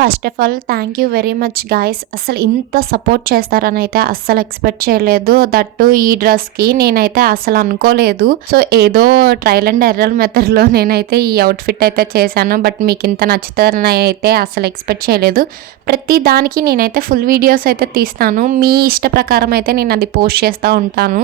First of all thank you very much guys. అసలు ఇంత support చేస్తారని అయితే అస్సలు ఎక్స్పెక్ట్ చేయలేదు. దట్టు ఈ డ్రెస్కి నేనైతే అసలు అనుకోలేదు. సో ఏదో ట్రయల్ అండ్ ఎర్రర్ మెథడ్లో నేనైతే ఈ అవుట్ఫిట్ అయితే చేశాను. బట్ మీకు ఇంత నచ్చుతుందని అయితే అసలు ఎక్స్పెక్ట్ చేయలేదు. ప్రతి దానికి నేనైతే ఫుల్ వీడియోస్ అయితే తీస్తాను. మీ ఇష్ట ప్రకారం అయితే నేను అది పోస్ట్ చేస్తూ ఉంటాను.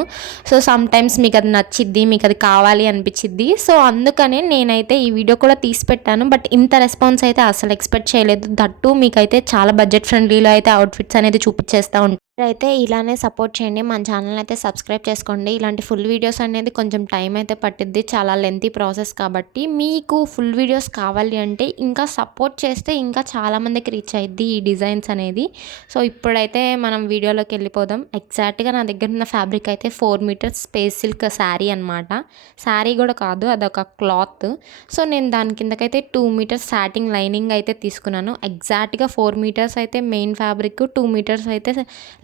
సో సమ్ టైమ్స్ మీకు అది నచ్చిద్ది, మీకు అది కావాలి అనిపించిద్ది. సో అందుకనే నేనైతే ఈ వీడియో కూడా తీసి పెట్టాను. బట్ ఇంత రెస్పాన్స్ అయితే అసలు ఎక్స్పెక్ట్ చేయలేదు. దట్టు మీకైతే చాలా బడ్జెట్ ఫ్రెండ్లీలో అయితే అవుట్ఫిట్స్ అనేది చూపించేస్తూ ఉంటాను. అయితే ఇలానే సపోర్ట్ చేయండి. మన ఛానల్ అయితే సబ్స్క్రైబ్ చేసుకోండి. ఇలాంటి ఫుల్ వీడియోస్ అనేది కొంచెం టైం అయితే పట్టిద్ది, చాలా లెంతీ ప్రాసెస్ కాబట్టి మీకు ఫుల్ వీడియోస్ కావాలి అంటే ఇంకా సపోర్ట్ చేస్తే ఇంకా చాలామందికి రీచ్ అయ్యిద్ది ఈ డిజైన్స్ అనేది. సో ఇప్పుడైతే మనం వీడియోలోకి వెళ్ళిపోదాం. ఎగ్జాక్ట్గా నా దగ్గర ఉన్న ఫ్యాబ్రిక్ అయితే 4 మీటర్స్ స్పేస్ సిల్క్ శారీ అనమాట. శారీ కూడా కాదు, అదొక క్లాత్. సో నేను దాని కిందకైతే 2 మీటర్స్ సాటిన్ లైనింగ్ అయితే తీసుకున్నాను. ఎగ్జాక్ట్గా 4 మీటర్స్ అయితే మెయిన్ ఫ్యాబ్రిక్, 2 మీటర్స్ అయితే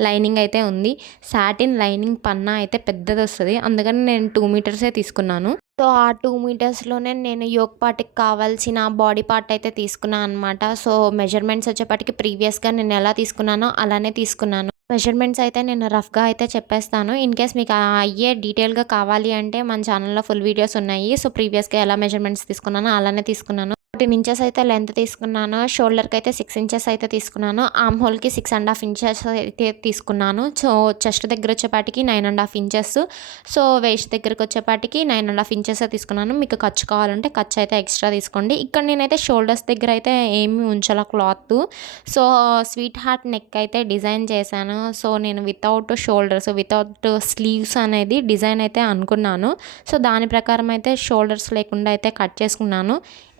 లైనింగ్ అయితే ఉంది. సాటిన్ లైనింగ్ పన్నా అయితే పెద్దది వస్తుంది, అందుకని నేను 2 మీటర్సే తీసుకున్నాను. సో ఆ 2 మీటర్స్లోనే నేను యోక్ పార్ట్కి కావాల్సిన బాడీ పార్ట్ అయితే తీసుకున్నాను అనమాట. సో మెజర్మెంట్స్ వచ్చేప్పటికి ప్రీవియస్గా నేను ఎలా తీసుకున్నానో అలానే తీసుకున్నాను. మెజర్మెంట్స్ అయితే నేను రఫ్గా అయితే చెప్పేస్తాను. ఇన్ కేస్ మీకు అయ్యే డీటెయిల్గా కావాలి అంటే మన ఛానల్లో ఫుల్ వీడియోస్ ఉన్నాయి. సో ప్రీవియస్గా ఎలా మెజర్మెంట్స్ తీసుకున్నానో అలానే తీసుకున్నాను. 14 ఇంచెస్ అయితే లెంత్ తీసుకున్నాను. షోల్డర్కి అయితే 6 ఇంచెస్ అయితే తీసుకున్నాను. ఆర్మ్ హోల్కి 6.5 ఇంచెస్ అయితే తీసుకున్నాను. సో చెస్ట్ దగ్గర వచ్చేపాటికి 9.5 ఇంచెస్. సో వేస్ట్ దగ్గరకు వచ్చేపాటికి 9.5 ఇంచెస్ తీసుకున్నాను. మీకు ఖర్చు కావాలంటే ఖర్చు అయితే ఎక్స్ట్రా తీసుకోండి. ఇక్కడ నేనైతే షోల్డర్స్ దగ్గర అయితే ఏమి ఉంచాల cloth. So sweetheart neck అయితే డిజైన్ చేశాను. సో నేను వితౌట్ షోల్డర్స్, వితౌట్ స్లీవ్స్ అనేది డిజైన్ అయితే అనుకున్నాను. సో దాని ప్రకారం అయితే షోల్డర్స్ లేకుండా అయితే కట్ చేసుకున్నాను.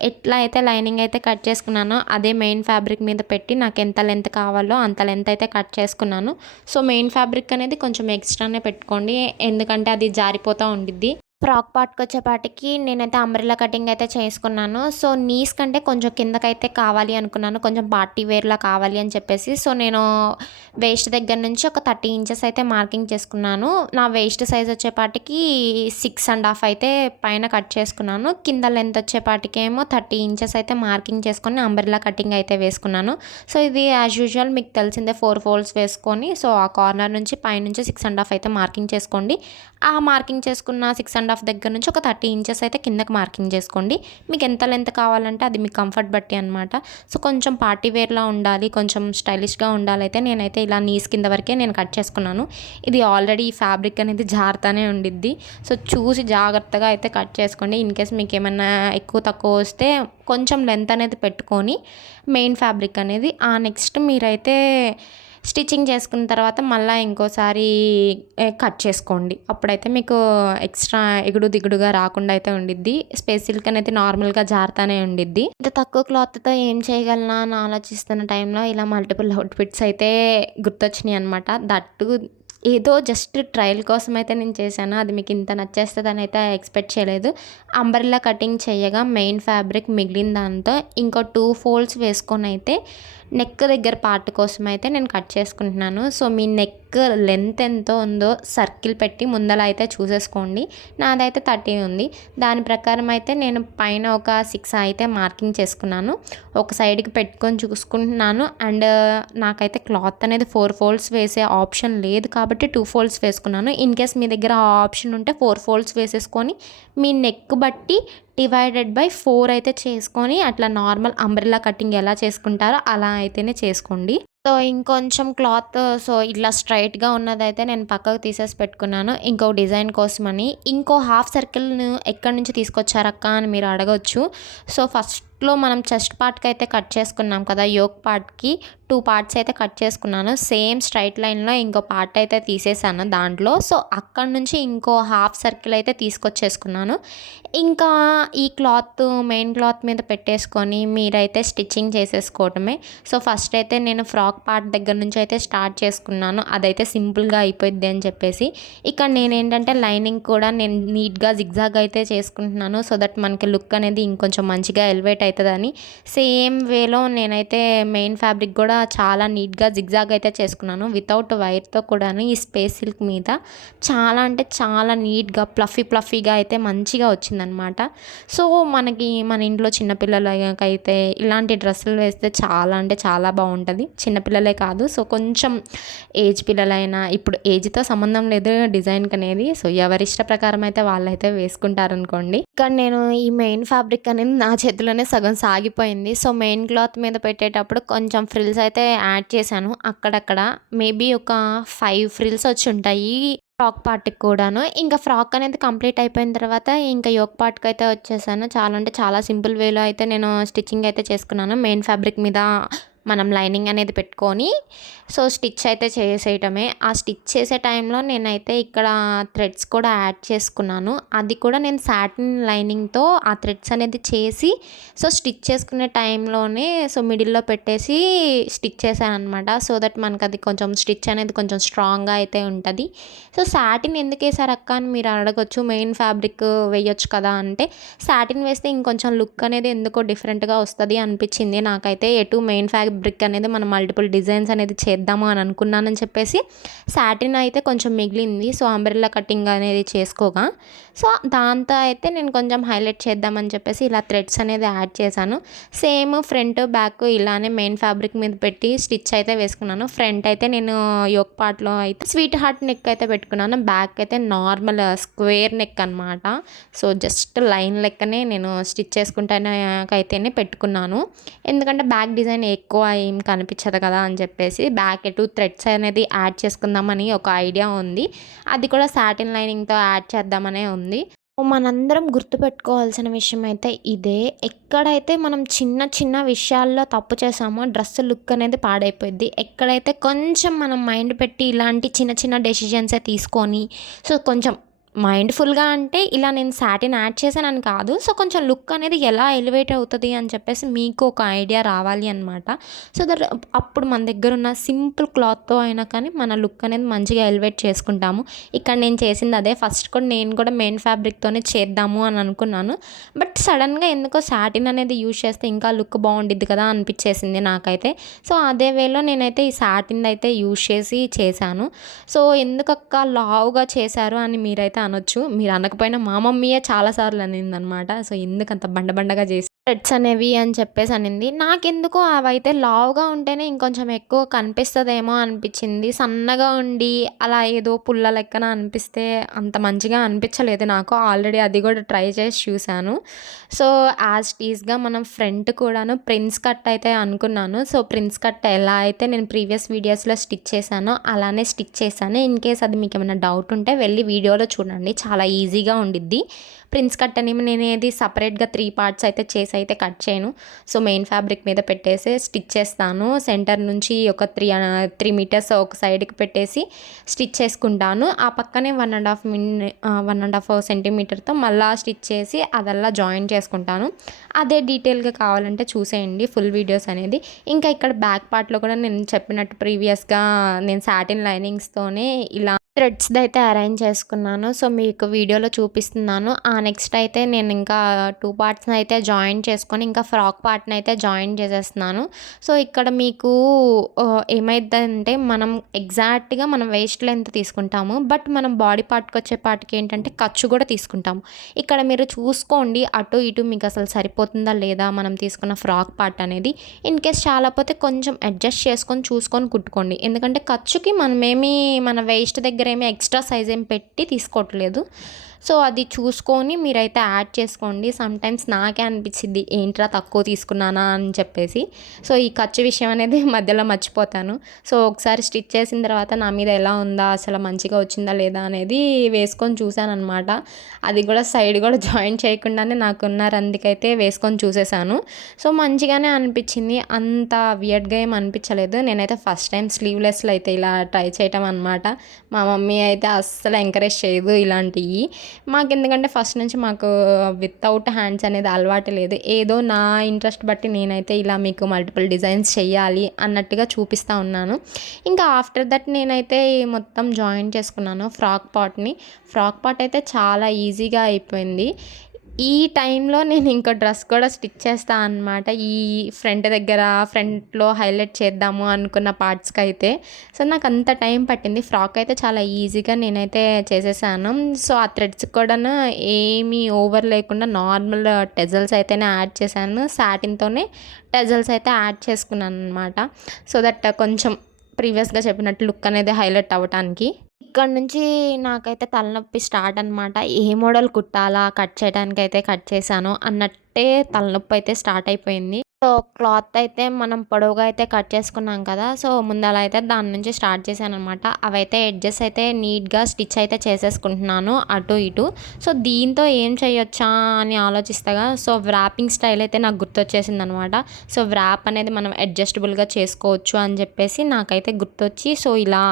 ఎట్లా అయితే లైనింగ్ అయితే కట్ చేసుకున్నానో అదే మెయిన్ ఫ్యాబ్రిక్ మీద పెట్టి నాకు ఎంత లెంత్ కావాలో అంత లెంత్ అయితే కట్ చేసుకున్నాను. సో మెయిన్ ఫ్యాబ్రిక్ అనేది కొంచెం ఎక్స్ట్రానే పెట్టుకోండి, ఎందుకంటే అది జారిపోతూ ఉండిద్ది. ఫ్రాక్ పార్ట్కి వచ్చేపాటికి నేనైతే అంబ్రెల్లా కటింగ్ అయితే చేసుకున్నాను. సో నీస్ కంటే కొంచెం కిందకైతే కావాలి అనుకున్నాను, కొంచెం పార్టీ వేర్లా కావాలి అని చెప్పేసి. సో నేను వేస్ట్ దగ్గర నుంచి ఒక 30 ఇంచెస్ అయితే మార్కింగ్ చేసుకున్నాను. నా వేస్ట్ సైజ్ వచ్చేపాటికి 6.5 అయితే పైన కట్ చేసుకున్నాను. కింద లెంత్ వచ్చేపాటికి ఏమో 30 ఇంచెస్ అయితే మార్కింగ్ చేసుకొని అంబ్రెల్లా కటింగ్ అయితే వేసుకున్నాను. సో ఇది యాజ్ యూజువల్ మీకు తెలిసిందే 4 ఫోల్డ్స్ వేసుకొని, సో ఆ కార్నర్ నుంచి పైనుంచి 6.5 అయితే మార్కింగ్ చేసుకోండి. ఆ మార్కింగ్ చేసుకున్న 6.5 దగ్గర నుంచి ఒక 30 ఇంచెస్ అయితే కిందకి మార్కింగ్ చేసుకోండి. మీకు ఎంత లెంత్ కావాలంటే అది మీ కంఫర్ట్ బట్టి అనమాట. సో కొంచెం పార్టీ వేర్లా ఉండాలి, కొంచెం స్టైలిష్గా ఉండాలి అయితే నేనైతే ఇలా నీస్ కింద వరకే నేను కట్ చేసుకున్నాను. ఇది ఆల్రెడీ ఈ ఫ్యాబ్రిక్ అనేది జారుతానే ఉండిద్ది. సో చూసి జాగ్రత్తగా అయితే కట్ చేసుకోండి. ఇన్ కేస్ మీకు ఏమైనా ఎక్కువ తక్కువ వస్తే కొంచెం లెంత్ అనేది పెట్టుకొని మెయిన్ ఫ్యాబ్రిక్ అనేది నెక్స్ట్ మీరైతే స్టిచ్చింగ్ చేసుకున్న తర్వాత మళ్ళీ ఇంకోసారి కట్ చేసుకోండి. అప్పుడైతే మీకు ఎక్స్ట్రా ఎగుడు దిగుడుగా రాకుండా అయితే ఉండిద్ది. స్పేస్ సిల్క్ అనేది నార్మల్గా జారుతానే ఉండిద్ది. ఇంత తక్కువ క్లాత్తో ఏం చేయగలనా అని ఆలోచిస్తున్న టైంలో ఇలా మల్టిపుల్ అవుట్ఫిట్స్ అయితే గుర్తొచ్చినాయి అనమాట. దట్టు ఏదో జస్ట్ ట్రయల్ కోసం అయితే నేను చేశాను. అది మీకు ఇంత నచ్చేస్తుందని అయితే ఎక్స్పెక్ట్ చేయలేదు. అంబ్రెల్లా కటింగ్ చేయగా మెయిన్ ఫ్యాబ్రిక్ మిగిలిన దాంతో ఇంకో 2 ఫోల్డ్స్ వేసుకొని అయితే నెక్ దగ్గర పార్ట్ కోసం అయితే నేను కట్ చేసుకుంటున్నాను. సో మీ నెక్ లెంత్ ఎంత ఉందో సర్కిల్ పెట్టి ముందల అయితే చూసేసుకోండి. నాదైతే 30 ఉంది. దాని ప్రకారం అయితే నేను పైన ఒక 6 అయితే మార్కింగ్ చేసుకున్నాను. ఒక సైడ్కి పెట్టుకొని చూసుకుంటున్నాను. అండ్ నాకైతే క్లాత్ అనేది 4 ఫోల్డ్స్ వేసే ఆప్షన్ లేదు కాబట్టి 2 ఫోల్డ్స్ వేసుకున్నాను. ఇన్ కేస్ మీ దగ్గర ఆ ఆప్షన్ ఉంటే 4 ఫోల్డ్స్ వేసేసుకొని మీ నెక్ బట్టి డివైడెడ్ బై 4 అయితే చేసుకొని అట్లా నార్మల్ అంబ్రెల్లా కటింగ్ ఎలా చేసుకుంటారో అలా అయితేనే చేసుకోండి. సో ఇంకొంచెం క్లాత్ సో ఇట్లా స్ట్రైట్గా ఉన్నదైతే నేను పక్కకు తీసేసి పెట్టుకున్నాను ఇంకో డిజైన్ కోసమని. ఇంకో హాఫ్ సర్కిల్ను ఎక్కడి నుంచి తీసుకొచ్చారక్క అని మీరు అడగచ్చు. సో ఫస్ట్లో మనం చెస్ట్ పార్ట్కి అయితే కట్ చేసుకున్నాం కదా, యోక్ పార్ట్కి 2 పార్ట్స్ అయితే కట్ చేసుకున్నాను. సేమ్ స్ట్రైట్ లైన్లో ఇంకో పార్ట్ అయితే తీసేసాను దాంట్లో. సో అక్కడ నుంచి ఇంకో హాఫ్ సర్కిల్ అయితే తీసుకొచ్చేసుకున్నాను. ఇంకా ఈ క్లాత్ మెయిన్ క్లాత్ మీద పెట్టేసుకొని మీరైతే స్టిచ్చింగ్ చేసేసుకోవటమే. సో ఫస్ట్ అయితే నేను ఫ్రాక్ పార్ట్ దగ్గర నుంచి అయితే స్టార్ట్ చేసుకున్నాను. అదైతే సింపుల్గా అయిపోద్ది అని చెప్పేసి. ఇక్కడ నేనేంటంటే లైనింగ్ కూడా నేను నీట్గా జిగ్జాగ్ అయితే చేసుకుంటున్నాను. సో దట్ మనకి లుక్ అనేది ఇంకొంచెం మంచిగా ఎలివేట్ అవుతుందని. సేమ్ వేలో నేనైతే మెయిన్ ఫ్యాబ్రిక్ కూడా చాలా నీట్గా జిగ్జాగ్ అయితే చేసుకున్నాను వితౌట్ వైర్తో కూడాను. ఈ స్పేస్ సిల్క్ మీద చాలా అంటే చాలా నీట్గా ఫ్లఫీగా అయితే మంచిగా వచ్చిందనమాట. సో మనకి మన ఇంట్లో చిన్నపిల్లలకైతే ఇలాంటి డ్రెస్సులు వేస్తే చాలా అంటే చాలా బాగుంటుంది. చిన్నపిల్లలే కాదు, సో కొంచెం ఏజ్ పిల్లలైనా, ఇప్పుడు ఏజ్తో సంబంధం లేదు డిజైన్కి అనేది. సో ఎవరిష్ట ప్రకారం అయితే వాళ్ళైతే వేసుకుంటారనుకోండి. ఇక్కడ నేను ఈ మెయిన్ ఫ్యాబ్రిక్ అనేది నా చేతిలోనే సగం సాగిపోయింది. సో మెయిన్ క్లాత్ మీద పెట్టేటప్పుడు కొంచెం ఫ్రిల్స్ అయితే యాడ్ చేశాను అక్కడక్కడ. మేబీ ఒక 5 ఫ్రిల్స్ వచ్చి ఉంటాయి ఫ్రాక్ పార్ట్కి కూడాను. ఇంకా ఫ్రాక్ అనేది కంప్లీట్ అయిపోయిన తర్వాత ఇంకా యోక్ పార్ట్కి అయితే వచ్చేసాను. చాలా అంటే చాలా సింపుల్ వేలో అయితే నేను స్టిచ్చింగ్ అయితే చేసుకున్నాను. మెయిన్ ఫ్యాబ్రిక్ మీద మనం లైనింగ్ అనేది పెట్టుకొని సో స్టిచ్ అయితే చేసేయటమే. ఆ స్టిచ్ చేసే టైంలో నేనైతే ఇక్కడ థ్రెడ్స్ కూడా యాడ్ చేసుకున్నాను. అది కూడా నేను సాటిన్ లైనింగ్తో ఆ థ్రెడ్స్ అనేది చేసి సో స్టిచ్ చేసుకునే టైంలోనే సో మిడిల్లో పెట్టేసి స్టిచ్ చేశాను అనమాట. సో దట్ మనకు అది కొంచెం స్టిచ్ అనేది కొంచెం స్ట్రాంగ్గా అయితే ఉంటుంది. సో సాటిన్ ఎందుకు వేసారు అక్క అని మీరు అడగొచ్చు. మెయిన్ ఫ్యాబ్రిక్ వేయొచ్చు కదా అంటే, సాటిన్ వేస్తే ఇంకొంచెం లుక్ అనేది ఎందుకో డిఫరెంట్గా వస్తుంది అనిపించింది నాకైతే. ఎటు మెయిన్ ఫ్యాబ్రిక్ అనేది మనం మల్టిపుల్ డిజైన్స్ అనేది చేద్దాము అని అనుకున్నానని చెప్పేసి సాటిన్ అయితే కొంచెం మిగిలింది. సో అంబ్రెల్లా కటింగ్ అనేది చేసుకోగా సో దాంతో అయితే నేను కొంచెం హైలైట్ చేద్దామని చెప్పేసి ఇలా థ్రెడ్స్ అనేది యాడ్ చేశాను. సేమ్ ఫ్రంట్ బ్యాక్ ఇలానే మెయిన్ ఫ్యాబ్రిక్ మీద పెట్టి స్టిచ్ అయితే వేసుకున్నాను. ఫ్రంట్ అయితే నేను యోక్ పార్ట్లో అయితే స్వీట్ హార్ట్ నెక్ అయితే పెట్టుకున్నాను. బ్యాక్ అయితే నార్మల్ స్క్వేర్ నెక్ అనమాట. సో జస్ట్ లైన్ లెక్కనే నేను స్టిచ్ చేసుకుంటానైతేనే పెట్టుకున్నాను. ఎందుకంటే బ్యాక్ డిజైన్ ఎక్కువ ఏం కనిపించదు కదా అని చెప్పేసి బ్యాక్ ఎటు థ్రెడ్స్ అనేది యాడ్ చేసుకుందామని ఒక ఐడియా ఉంది. అది కూడా సాటిన్ లైనింగ్తో యాడ్ చేద్దామనే ఉంది. మనందరం గుర్తుపెట్టుకోవాల్సిన విషయం అయితే ఇదే. ఎక్కడైతే మనం చిన్న చిన్న విషయాల్లో తప్పు చేసామో డ్రెస్ లుక్ అనేది పాడైపోద్ది. ఎక్కడైతే కొంచెం మనం మైండ్ పెట్టి ఇలాంటి చిన్న చిన్న డెసిషన్సే తీసుకొని సో కొంచెం మైండ్ఫుల్గా అంటే ఇలా నేను సాటిన్ యాడ్ చేశానని కాదు. సో కొంచెం లుక్ అనేది ఎలా ఎలివేట్ అవుతుంది అని చెప్పేసి మీకు ఒక ఐడియా రావాలి అనమాట. సో దట్ అప్పుడు మన దగ్గర ఉన్న సింపుల్ క్లాత్తో అయినా కానీ మన లుక్ అనేది మంచిగా ఎలివేట్ చేసుకుంటాము. ఇక్కడ నేను చేసింది అదే. ఫస్ట్ కూడా నేను కూడా మెయిన్ ఫ్యాబ్రిక్తోనే చేద్దాము అని అనుకున్నాను. బట్ సడన్గా ఎందుకో సాటిన్ అనేది యూజ్ చేస్తే ఇంకా లుక్ బాగుండిద్ది కదా అనిపించేసింది నాకైతే. సో అదే వేలో నేనైతే ఈ సాటిన్ అయితే యూజ్ చేసి చేశాను. సో ఎందుకక్క లావుగా చేశారు అని మీరైతే అనొచ్చు. మీరు అనకపోయినా మా మమ్మీయే చాలాసార్లు అనిందనమాట. సో ఎందుకంత బండగా చేసి థ్రెడ్స్ అనేవి అని చెప్పేసి అనింది. నాకెందుకో అవైతే లావుగా ఉంటేనే ఇంకొంచెం ఎక్కువ కనిపిస్తుందేమో అనిపించింది. సన్నగా ఉండి అలా ఏదో పుల్ల లెక్కన అనిపిస్తే అంత మంచిగా అనిపించలేదు నాకు. ఆల్రెడీ అది కూడా ట్రై చేసి చూశాను. సో యాజ్ టీజ్గా మనం ఫ్రంట్ కూడాను ప్రిన్స్ కట్ అయితే అనుకున్నాను. సో ప్రిన్స్ కట్ ఎలా అయితే నేను ప్రీవియస్ వీడియోస్లో స్టిచ్ చేశానో అలానే స్టిచ్ చేశాను. ఇన్ కేస్ అది మీకు ఏమైనా డౌట్ ఉంటే వెళ్ళి వీడియోలో చూడండి, చాలా ఈజీగా ఉండిద్ది. ప్రిన్స్ కట్ అని నేను ఏది సపరేట్గా 3 పార్ట్స్ అయితే చేసి అయితే కట్ చేయను. సో మెయిన్ ఫ్యాబ్రిక్ మీద పెట్టేసి స్టిచ్ చేస్తాను. సెంటర్ నుంచి ఒక 3 మీటర్స్ ఒక సైడ్కి పెట్టేసి స్టిచ్ చేసుకుంటాను. ఆ పక్కనే 1.5 సెంటీమీటర్తో మళ్ళీ స్టిచ్ చేసి అదల్లా జాయిన్ చేసుకుంటాను. అదే డీటెయిల్గా కావాలంటే చూసేయండి ఫుల్ వీడియోస్ అనేది. ఇంకా ఇక్కడ బ్యాక్ పార్ట్లో కూడా నేను చెప్పినట్టు ప్రీవియస్గా నేను సాటిన్ లైనింగ్స్తోనే ఇలా థ్రెడ్స్ది అయితే అరేంజ్ చేసుకున్నాను. సో మీకు వీడియోలో చూపిస్తున్నాను. ఆ నెక్స్ట్ అయితే నేను ఇంకా 2 పార్ట్స్ని అయితే జాయిన్ చేసుకొని ఇంకా ఫ్రాక్ పార్ట్ని అయితే జాయిన్ చేసేస్తున్నాను. సో ఇక్కడ మీకు ఏమైందంటే మనం ఎగ్జాక్ట్గా మనం వేస్ట్ లెంత్ తీసుకుంటాము. బట్ మనం బాడీ పార్ట్కి వచ్చే పార్ట్కి ఏంటంటే ఖర్చు కూడా తీసుకుంటాము. ఇక్కడ మీరు చూసుకోండి అటు ఇటు మీకు అసలు సరిపోతుందా లేదా మనం తీసుకున్న ఫ్రాక్ పార్ట్ అనేది. ఇన్ కేస్ చాలాపోతే కొంచెం అడ్జస్ట్ చేసుకొని చూసుకొని కుట్టుకోండి. ఎందుకంటే ఖర్చుకి మనమేమి మన వేస్ట్ దగ్గర ఏమీ ఎక్స్ట్రా సైజ్ ఏం పెట్టి తీసుకోవట్లేదు. సో అది చూసుకొని మీరైతే యాడ్ చేసుకోండి. సమ్టైమ్స్ నాకే అనిపించింది ఏంట్రా తక్కువ తీసుకున్నానా అని చెప్పేసి. సో ఈ ఖర్చు విషయం అనేది మధ్యలో మర్చిపోతాను. సో ఒకసారి స్టిచ్ చేసిన తర్వాత నా మీద ఎలా ఉందా అసలు మంచిగా వచ్చిందా లేదా అనేది వేసుకొని చూశాను అనమాట. అది కూడా సైడ్ కూడా జాయిన్ చేయకుండానే నాకున్న రందికైతే వేసుకొని చూసేసాను. సో మంచిగానే అనిపించింది, అంత వియర్డ్గా ఏం అనిపించలేదు. నేనైతే ఫస్ట్ టైం స్లీవ్లెస్లో అయితే ఇలా ట్రై చేయటం అనమాట. మా మమ్మీ అయితే అస్సలు ఎంకరేజ్ చేయదు ఇలాంటివి. ఎందుకంటే ఫస్ట్ నుంచి మాకు వితౌట్ హ్యాండ్స్ అనేది అలవాటు లేదు. ఏదో నా ఇంట్రెస్ట్ బట్టి నేనైతే ఇలా మీకు మల్టిపుల్ డిజైన్స్ చేయాలి అన్నట్టుగా చూపిస్తూ ఉన్నాను. ఇంకా ఆఫ్టర్ దట్ నేనైతే మొత్తం జాయిన్ చేసుకున్నాను ఫ్రాక్ పార్ట్ని. ఫ్రాక్ పార్ట్ అయితే చాలా ఈజీగా అయిపోయింది. ఈ టైంలో నేను ఇంకో డ్రెస్ కూడా స్టిచ్ చేస్తా అనమాట. ఈ ఫ్రంట్‌లో హైలైట్ చేద్దాము అనుకున్న పార్ట్స్‌కైతే. సో, నాకంత టైం పట్టింది. ఫ్రాక్ అయితే చాలా ఈజీగా నేనైతే చేసేసాను. సో, ఆ థ్రెడ్స్ కూడాను ఏమీ ఓవర్ లేకుండా నార్మల్ టెజల్స్ అయితేనే యాడ్ చేశాను. సాటిన్‌తోనే టెజల్స్ అయితే యాడ్ చేసుకున్నాననమాట. సో దట్ కొంచెం ప్రీవియస్‌గా చెప్పినట్టు లుక్ అనేది హైలైట్ అవ్వటానికి. ఇక్కడ నుంచి నాకైతే తలనొప్పి స్టార్ట్ అనమాట. ఏ మోడల్ కుట్టాలా, కట్ చేయడానికైతే కట్ చేశాను అన్నట్టే తలనొప్పి అయితే స్టార్ట్ అయిపోయింది. సో, క్లాత్ అయితే మనం పొడవుగా అయితే కట్ చేసుకున్నాం కదా! సో, ముందల అయితే దాని నుంచి స్టార్ట్ చేశాననమాట. అవైతే ఎడ్జెస్ అయితే నీట్‌గా స్టిచ్ అయితే చేసేసుకుంటున్నాను అటు ఇటు. సో, దీంతో ఏం చేయొచ్చా అని ఆలోచిస్తగా సో, వ్రాపింగ్ స్టైల్ అయితే నాకు గుర్తొచ్చేసిందనమాట. సో, వ్రాప్ అనేది మనం అడ్జస్టబుల్‌గా చేసుకోవచ్చు అని చెప్పేసి నాకైతే గుర్తొచ్చి సో, ఇలా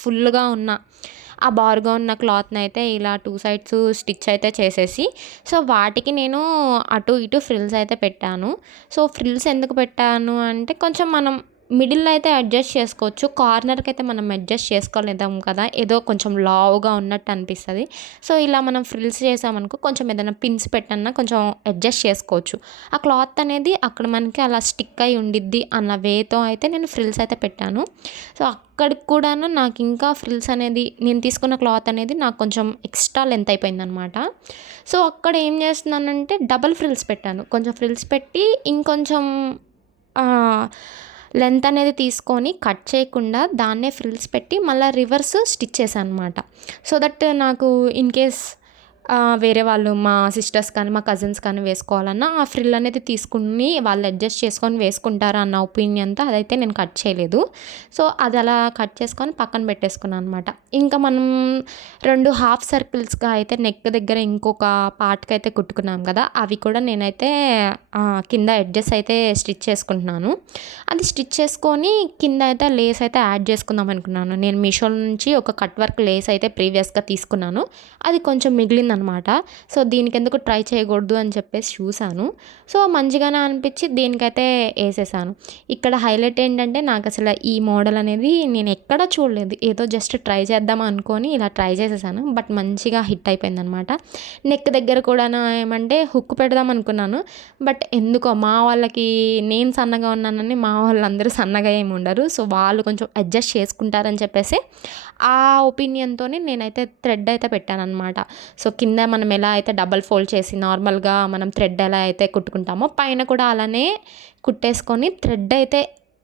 ఫుల్‌గా ఉన్న బారుగా ఉన్న క్లాత్‌ని అయితే ఇలా 2 సైడ్స్ స్టిచ్ అయితే చేసేసి సో, వాటికి నేను అటు ఇటు ఫ్రిల్స్ అయితే పెట్టాను. సో, ఫ్రిల్స్ ఎందుకు పెట్టాను అంటే కొంచెం మనం మిడిల్‌లో అయితే అడ్జస్ట్ చేసుకోవచ్చు. కార్నర్‌కి అయితే మనం అడ్జస్ట్ చేసుకోలేదాం కదా! ఏదో కొంచెం లావుగా ఉన్నట్టు అనిపిస్తది. సో, ఇలా మనం ఫ్రిల్స్ చేసామనుకో కొంచెం ఏదైనా పిన్స్ పెట్టన్నా కొంచెం అడ్జస్ట్ చేసుకోవచ్చు. ఆ క్లాత్ అనేది అక్కడ మనకి అలా స్టిక్ అయి ఉండిద్ది అన్న వేతో అయితే నేను ఫ్రిల్స్ అయితే పెట్టాను. సో, అక్కడికి కూడాను నాకు ఇంకా ఫ్రిల్స్ అనేది నేను తీసుకున్న క్లాత్ అనేది నాకు కొంచెం ఎక్స్ట్రా లెంత్ అయిపోయిందనమాట. సో, అక్కడ ఏం చేస్తున్నానంటే డబుల్ ఫ్రిల్స్ పెట్టాను. కొంచెం ఫ్రిల్స్ పెట్టి ఇంకొంచెం లెంత్ అనేది తీసుకొని కట్ చేయకుండా దాన్నే ఫ్రిల్స్ పెట్టి మళ్ళీ రివర్స్ స్టిచ్ చేశాను అనమాట. సో దట్ నాకు ఇన్‌కేస్ వేరే వాళ్ళు మా సిస్టర్స్ కానీ, మా కజిన్స్ కానీ వేసుకోవాలన్నా ఆ ఫ్రిల్ అనేది తీసుకొని వాళ్ళు అడ్జస్ట్ చేసుకొని వేసుకుంటారు అన్న ఒపీనియన్‌తో అదైతే నేను కట్ చేయలేదు. సో, అది అలా కట్ చేసుకొని పక్కన పెట్టేసుకున్నాను అనమాట. ఇంకా మనం 2 హాఫ్ సర్కిల్స్‌గా అయితే నెక్ దగ్గర ఇంకొక పార్ట్‌కి అయితే కుట్టుకున్నాం కదా! అవి కూడా నేనైతే కింద ఎడ్జెస్ అయితే స్టిచ్ చేసుకుంటున్నాను. అది స్టిచ్ చేసుకొని కింద అయితే లేస్ అయితే యాడ్ చేసుకుందాం అనుకున్నాను. నేను మీషో నుంచి ఒక కట్ వర్క్ లేస్ అయితే ప్రీవియస్‌గా తీసుకున్నాను. అది కొంచెం మిగిలిందనమాట. సో, దీనికెందుకు ట్రై చేయకూడదు అని చెప్పేసి చూసాను. సో, మంచిగానే అనిపించి దీనికైతే ఏసేసాను. ఇక్కడ హైలైట్ ఏంటంటే నాకసల ఈ మోడల్ అనేది నేను ఎక్కడా చూడలేదు. ఏదో జస్ట్ ట్రై చేద్దాం అనుకోని ఇలా ట్రై చేసేసాను. బట్ మంచిగా హిట్ అయిపోయిందనమాట. నెక్ దగ్గర కూడాను ఏమంటే హుక్ పెడదాం అనుకున్నాను. బట్ ఎందుకో మా వాళ్ళకి నేను సన్నగా ఉన్నానని మా వాళ్ళందరూ సన్నగా ఏమి ఉండరు. సో, వాళ్ళు కొంచెం అడ్జస్ట్ చేసుకుంటారని చెప్పేసి ఆ ఒపీనియన్‌తోనే నేనైతే థ్రెడ్ అయితే పెట్టాననమాట. సో, కింద మనం ఎలా అయితే డబల్ ఫోల్డ్ చేసి నార్మల్‌గా మనం థ్రెడ్ ఎలా అయితే కుట్టుకుంటామో పైన కూడా అలానే కుట్టేసుకొని థ్రెడ్ అయితే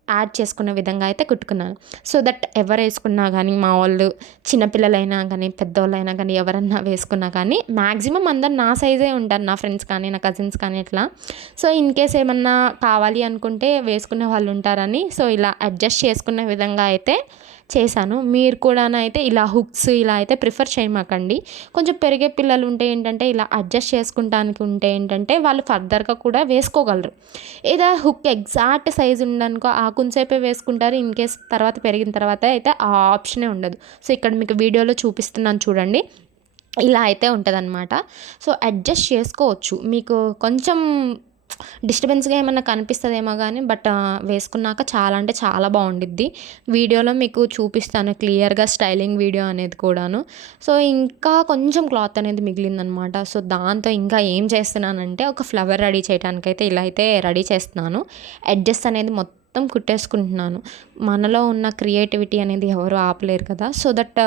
యాడ్ చేసుకునే విధంగా అయితే కుట్టుకున్నాను. సో దట్ ఎవరేసుకున్నా గానీ మా వోళ్ళు చిన్నపిల్లలైనా గానీ, పెద్దోళ్ళైనా గానీ ఎవరన్నా వేసుకున్నా కానీ మ్యాక్సిమం అందరు నా సైజే ఉంటారు. నా ఫ్రెండ్స్ కానీ, నా కజిన్స్ కానీ ఇట్లా. సో, ఇన్‌కేస్ ఏమన్నా కావాలి అనుకుంటే వేసుకునే వాళ్ళు ఉంటారని సో, ఇలా అడ్జస్ట్ చేసుకునే విధంగా అయితే చేశాను. మీరు కూడానైతే ఇలా హుక్స్ ఇలా అయితే ప్రిఫర్ చేయమాకండి. కొంచెం పెరిగే పిల్లలు ఉంటే ఏంటంటే ఇలా అడ్జస్ట్ చేసుకుంటానికి ఉంటే ఏంటంటే వాళ్ళు ఫర్దర్‌గా కూడా వేసుకోగలరు. ఏదో హుక్ ఎగ్జాక్ట్ సైజ్ ఉందనుకో కొంచెంసేపే వేసుకుంటారు. ఇన్‌కేస్ తర్వాత పెరిగిన తర్వాత అయితే ఆ ఆప్షనే ఉండదు. సో, ఇక్కడ మీకు వీడియోలో చూపిస్తున్నాను చూడండి. ఇలా అయితే ఉంటదనమాట. సో, అడ్జస్ట్ చేసుకోవచ్చు. మీకు కొంచెం డిస్టర్బెన్స్‌గా ఏమన్నా కనిపిస్తదేమో గానీ బట్ వేసుకున్నాక చాలా అంటే చాలా బావుండిద్ది. వీడియోలో మీకు చూపిస్తాను క్లియర్‌గా స్టైలింగ్ వీడియో అనేది కూడాను. సో, ఇంకా కొంచెం క్లాత్ అనేది మిగిలిందనమాట. సో, దాంతో ఇంకా ఏం చేస్తున్నానంటే ఒక ఫ్లవర్ రెడీ చేయడానికైతే ఇలా అయితే రెడీ చేస్తున్నాను. ఎడ్జెస్ అనేది మొత్తం కుట్టేసుకుంటున్నాను. మనలో ఉన్న క్రియేటివిటీ అనేది ఎవరు ఆపలేరు కదా! సో దట్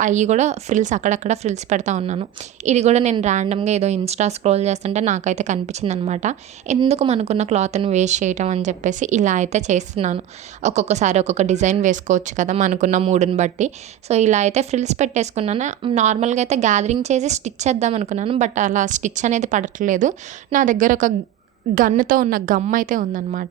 అయి కూడా ఫ్రిల్స్ అక్కడక్కడ ఫ్రిల్స్ పెడతా ఉన్నాను. ఇది కూడా నేను ర్యాండమ్‌గా ఏదో ఇన్‌స్టా స్క్రోల్ చేస్తుంటే నాకైతే కనిపించిందనమాట. ఎందుకు మనకున్న క్లాత్‌ని వేస్ట్ చేయటం అని చెప్పేసి ఇలా అయితే చేస్తున్నాను. ఒక్కొక్కసారి ఒక్కొక్క డిజైన్ వేసుకోవచ్చు కదా! మనకున్న మూడ్‌ని బట్టి. సో, ఇలా అయితే ఫ్రిల్స్ పెట్టేసుకున్నాను. నార్మల్‌గా అయితే గ్యాదరింగ్ చేసి స్టిచ్ చేద్దాం అనుకున్నాను. బట్ అలా స్టిచ్ అనేది పడట్లేదు. నా దగ్గర ఒక గన్నుతో ఉన్న గమ్ అయితే ఉందనమాట.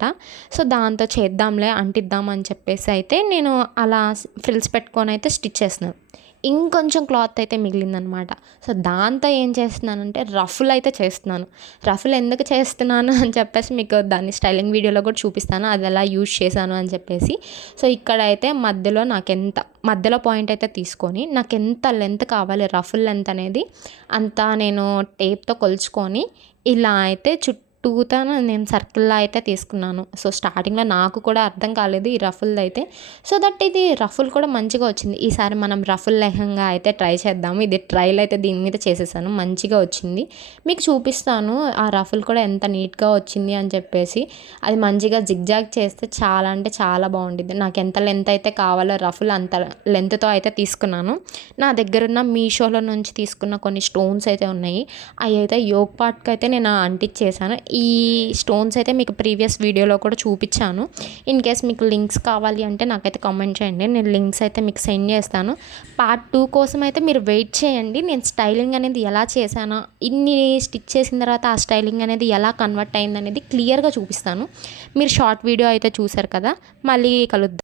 సో, దాంతో చేద్దాంలే అంటిద్దాం అని చెప్పేసి అయితే నేను అలా ఫ్రిల్స్ పెట్టుకొని అయితే స్టిచ్ చేస్తున్నాను. ఇంకొంచెం క్లాత్ అయితే మిగిలిందనమాట. సో, దాంతో ఏం చేస్తున్నానంటే రఫుల్ అయితే చేస్తున్నాను. రఫుల్ ఎందుకు చేస్తున్నాను అని చెప్పేసి మీకు దాన్ని స్టైలింగ్ వీడియోలో కూడా చూపిస్తాను. అది ఎలా యూజ్ చేశాను అని చెప్పేసి. సో, ఇక్కడైతే మధ్యలో పాయింట్ అయితే తీసుకొని నాకెంత లెంత్ కావాలి రఫుల్ లెంత్ అనేది అంతా నేను టేప్‌తో కొలుచుకొని ఇలా అయితే చుట్టూతా నేను సర్కిల్‌లా అయితే తీసుకున్నాను. సో, స్టార్టింగ్‌లో నాకు కూడా అర్థం కాలేదు ఈ రఫుల్‌దయితే. సో, దట్ ఇది రఫుల్ కూడా మంచిగా వచ్చింది. ఈసారి మనం రఫుల్ లెహంగా అయితే ట్రై చేద్దాము. ఇది ట్రైల్ అయితే దీని మీద చేసేసాను. మంచిగా వచ్చింది. మీకు చూపిస్తాను ఆ రఫుల్ కూడా ఎంత నీట్‌గా వచ్చింది అని చెప్పేసి. అది మంచిగా జిగ్‌జాగ్ చేస్తే చాలా అంటే చాలా బాగుండిద్ది. నాకు ఎంత లెంత్ అయితే కావాలో రఫుల్ అంత లెంత్‌తో అయితే తీసుకున్నాను. నా దగ్గరున్న మీషోలో నుంచి తీసుకున్న కొన్ని స్టోన్స్ అయితే ఉన్నాయి. అవి అయితే యోక్ పార్ట్‌కి అయితే నేను అంటించేసాను. ఈ స్టోన్స్ అయితే మీకు ప్రీవియస్ వీడియోలో కూడా చూపించాను. ఇన్ కేస్ మీకు లింక్స్ కావాలి అంటే నాకైతే కామెంట్ చేయండి. నేను లింక్స్ అయితే మీకు సెండ్ చేస్తాను. పార్ట్ 2 కోసం అయితే మీరు వెయిట్ చేయండి. నేను స్టైలింగ్ అనేది ఎలా చేశానో, ఇన్ని స్టిచ్ చేసిన తర్వాత ఆ స్టైలింగ్ అనేది ఎలా కన్వర్ట్ అయిందనేది క్లియర్‌గా చూపిస్తాను. మీరు షార్ట్ వీడియో అయితే చూసారు కదా! మళ్ళీ కలుద్దాం.